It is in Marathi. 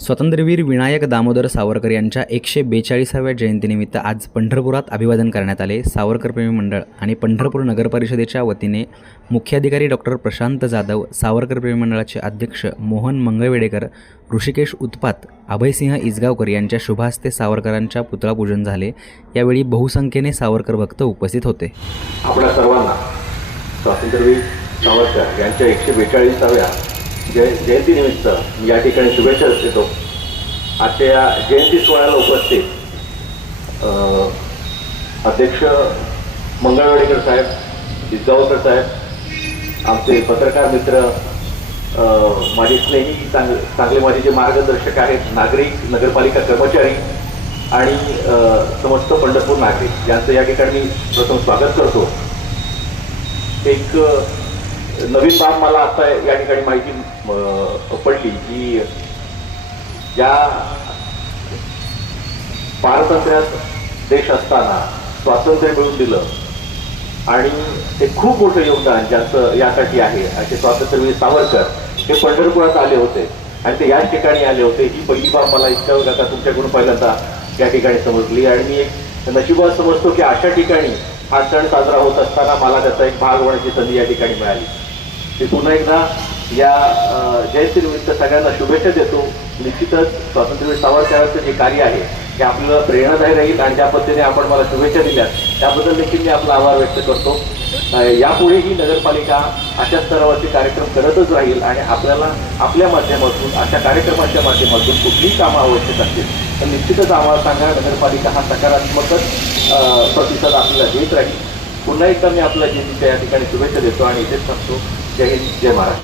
स्वातंत्र्यवीर विनायक दामोदर सावरकर यांच्या एकशे बेचाळीसाव्या जयंतीनिमित्त आज पंढरपुरात अभिवादन करण्यात आले. सावरकरप्रेमी मंडळ आणि पंढरपूर नगर परिषदेच्या वतीने मुख्याधिकारी डॉक्टर प्रशांत जाधव सावरकरप्रेमी मंडळाचे अध्यक्ष मोहन मंगळवेडेकर ऋषिकेश उत्पात अभयसिंह इसगावकर यांच्या शुभहस्ते सावरकरांच्या पुतळापूजन झाले. यावेळी बहुसंख्येने सावरकर भक्त उपस्थित होते. आपल्या सर्वांना स्वातंत्र्यवीर सावरकर यांच्या एकशे बेचाळीसाव्या जय जयंतीनिमित्त मी या ठिकाणी शुभेच्छा देतो. आजच्या या जयंती सोहळ्याला उपस्थित अध्यक्ष मंगळवाडेकर साहेब इजगावकर साहेब आमचे पत्रकार मित्र माझे स्नेही चांग चांगले माझे जे मार्गदर्शक आहेत नागरिक नगरपालिका कर्मचारी आणि समस्त पंढरपूर नागरिक यांचं या ठिकाणी प्रथम स्वागत करतो. एक नवीन बाब मला आता या ठिकाणी माहिती पडली की या पारतंत्र्यात देश असताना स्वातंत्र्य मिळून दिलं आणि ते खूप मोठं योगदान ज्याचं यासाठी आहे असे स्वातंत्र्यवीर सावरकर हे पंढरपुरात आले होते आणि ते याच ठिकाणी आले होते. ही पहिली बाब मला इतक्या आता तुमच्याकडून पहिल्यांदा या ठिकाणी समजली आणि मी एक नशिबात समजतो की अशा ठिकाणी हा सण साजरा होत असताना मला त्याचा एक भाग होण्याची संधी या ठिकाणी मिळाली. मी पुन्हा एकदा या जयंतीनिमित्त सगळ्यांना शुभेच्छा देतो. निश्चितच स्वातंत्र्यवीर सावरकरांचं जे कार्य आहे ते आपल्याला प्रेरणादायी राहील आणि ज्या पद्धतीने आपण मला शुभेच्छा दिल्या त्याबद्दल देखील मी आपला आभार व्यक्त करतो. यापुढेही नगरपालिका अशा स्तरावरचे कार्यक्रम करतच राहील आणि आपल्याला आपल्या माध्यमातून अशा कार्यक्रमाच्या माध्यमातून कुठलीही कामं आवश्यक असतील तर निश्चितच आम्हाला सांगा नगरपालिका हा सकारात्मकच प्रतिसाद आपल्याला देत राहील. पुन्हा एकदा मी आपल्या जयंतीच्या या ठिकाणी शुभेच्छा देतो आणि इथेच सांगतो जय हिंद जय महाराष्ट्र